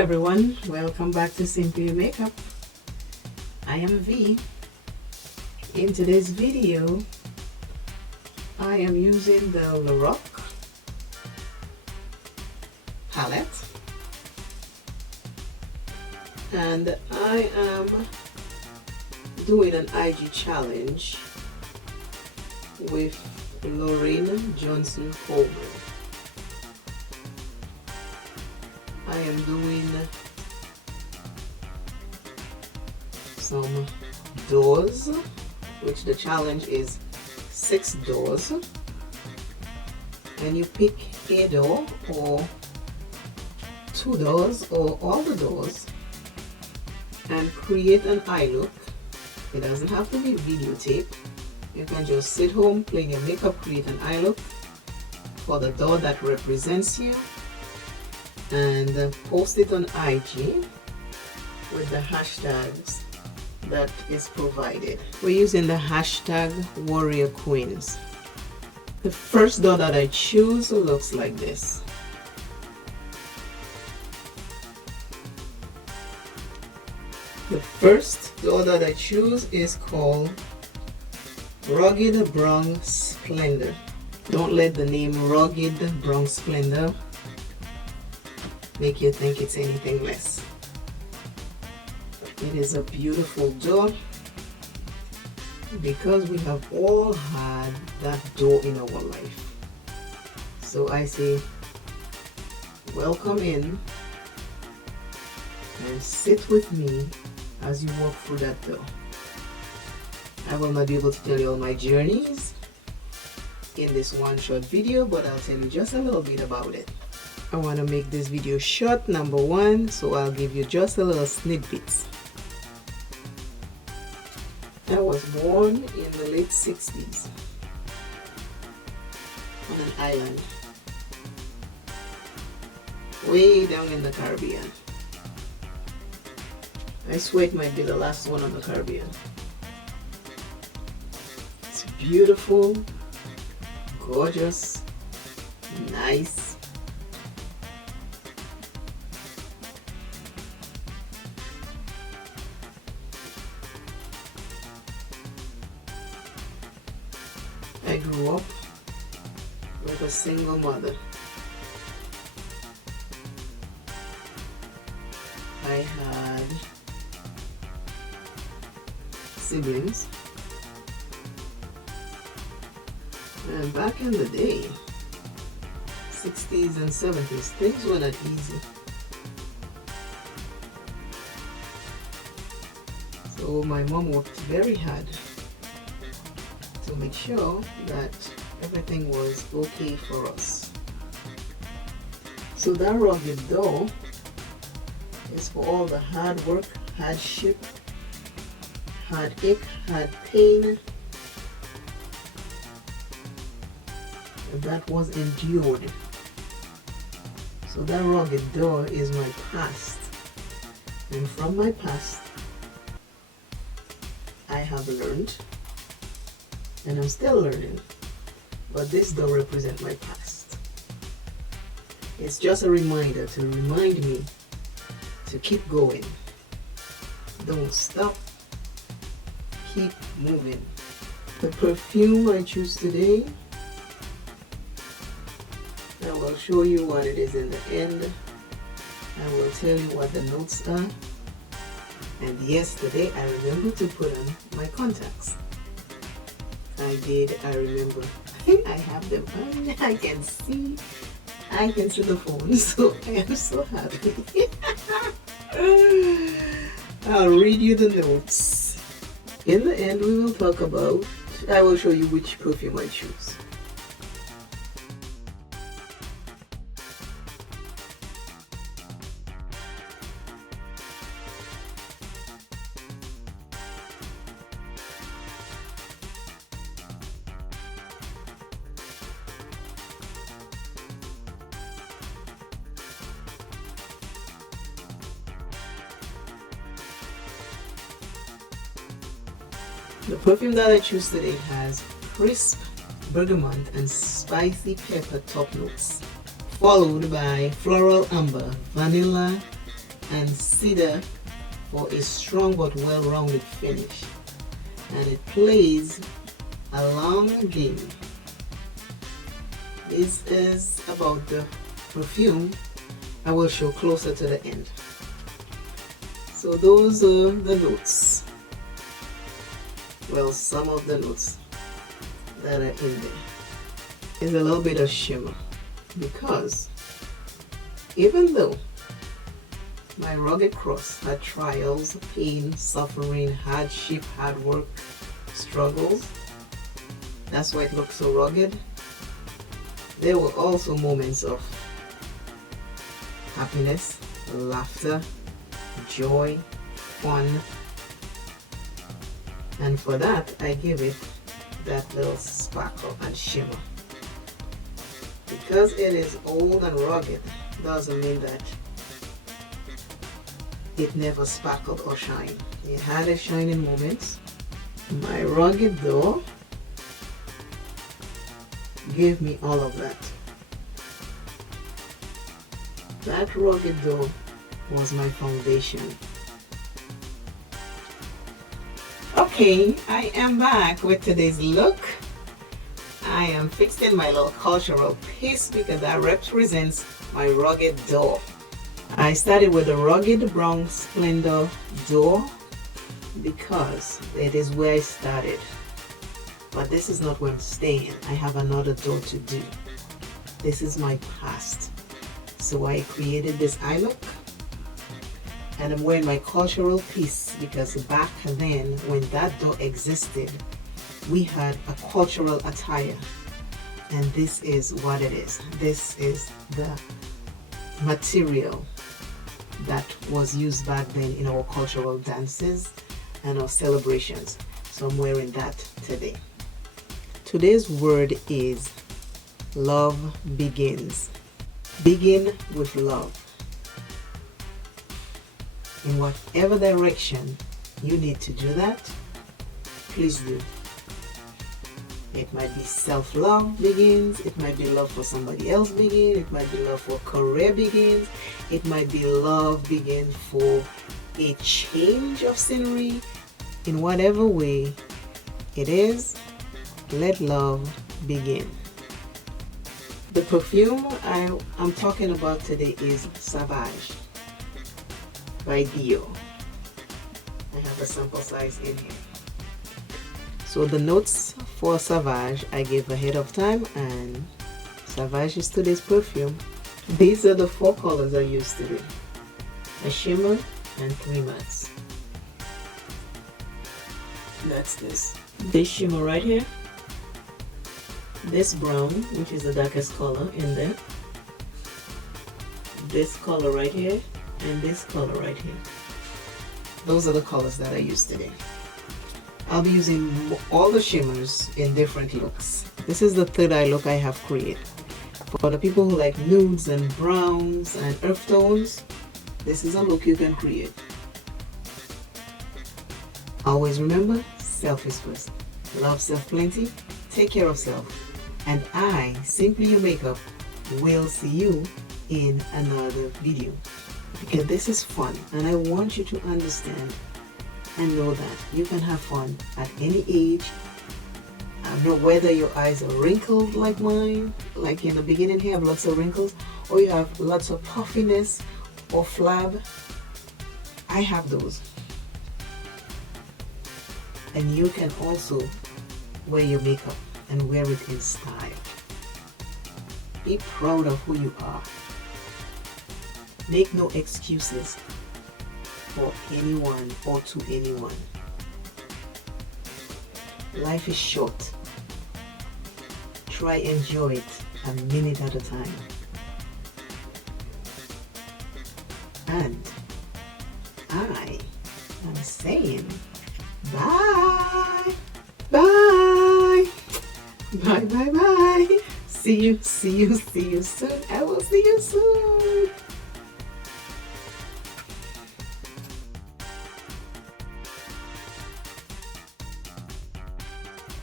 everyone, welcome back to Simply Makeup. I am V. In today's video, I am using the Lorac palette and I am doing an IG challenge with Lorraine Johnson Coleman. I am doing some doors, which the challenge is 6 doors, and you pick a door or 2 doors or all the doors and create an eye look. It doesn't have to be videotape. You can just sit home, play your makeup, create an eye look for the door that represents you, and post it on IG with the hashtags that is provided. We're using the hashtag Warrior Queens. The first door that I choose looks like this. The first door that I choose is called Rugged Brown Splendor. Don't let the name Rugged Brown Splendor make you think it's anything less. It is a beautiful door because we have all had that door in our life. So I say, welcome in and sit with me as you walk through that door. I will not be able to tell you all my journeys in this one short video, but I'll tell you just a little bit about it. I want to make this video short, number one, so I'll give you just a little snippets. I was born in the late 60s on an island way down in the Caribbean. I swear it might be the last one on the Caribbean. It's beautiful, gorgeous, nice. I grew up with a single mother. I had siblings, and back in the day, 60s and 70s, things were not easy. So my mom worked very hard to make sure that everything was okay for us. So that rugged door is for all the hard work, hardship, heartache, hard pain that was endured. So that rugged door is my past, and from my past I have learned, and I'm still learning, but this door represents my past. It's just a reminder to remind me to keep going. Don't stop. Keep moving. The perfume I choose today, I will show you what it is in the end. I will tell you what the notes are. And yesterday I remember to put on my contacts. I did, I remember. I have them on. I can see the phone, so I am so happy. I'll read you the notes. In the end, we will talk about, I will show you which perfume I choose. The perfume that I choose today has crisp bergamot and spicy pepper top notes, followed by floral amber, vanilla, and cedar for a strong but well-rounded finish, and it plays a long game. This is about the perfume. I will show closer to the end. So those are the notes. Well, some of the notes that are in there. There's a little bit of shimmer, because even though my rugged cross had trials, pain, suffering, hardship, hard work, struggles, that's why it looks so rugged, there were also moments of happiness, laughter, joy, fun, and for that I give it that little sparkle and shimmer. Because it is old and rugged doesn't mean that it never sparkled or shined. It had its shining moments. My rugged though gave me all of that. That rugged though was my foundation. Okay, I am back with today's look. I am fixing my little cultural piece because that represents my rugged door. I started with the rugged brown splendor door because it is where I started. But this is not where I'm staying. I have another door to do. This is my past. So I created this eye look. And I'm wearing my cultural piece because back then, when that door existed, we had a cultural attire. And this is what it is. This is the material that was used back then in our cultural dances and our celebrations. So I'm wearing that today. Today's word is love begins. Begin with love. In whatever direction you need to do that, please do. It might be self-love begins, it might be love for somebody else begins, it might be love for career begins, it might be love begins for a change of scenery. In whatever way it is, let love begin. The perfume I'm talking about today is Savage by Dio. I have a sample size in here. So the notes for Savage I gave ahead of time, and Savage is today's perfume. These are the 4 colors I used today: a shimmer and 3 mattes. That's this shimmer right here, this brown, which is the darkest color in there, this color right here, and this color right here. Those are the colors that I used today. I'll be using all the shimmers in different looks. This is the third eye look I have created. For the people who like nudes and browns and earth tones, this is a look you can create. Always remember, self is first. Love self plenty, take care of self. And I, Simply Your Makeup, will see you in another video. Because this is fun, and I want you to understand and know that you can have fun at any age. I don't know whether your eyes are wrinkled like mine, like in the beginning here I have lots of wrinkles, or you have lots of puffiness or flab. I have those. And you can also wear your makeup and wear it in style. Be proud of who you are. Make no excuses for anyone or to anyone. Life is short. Try enjoy it a minute at a time. And I am saying bye. Bye. Bye bye bye. See you soon. I will see you soon.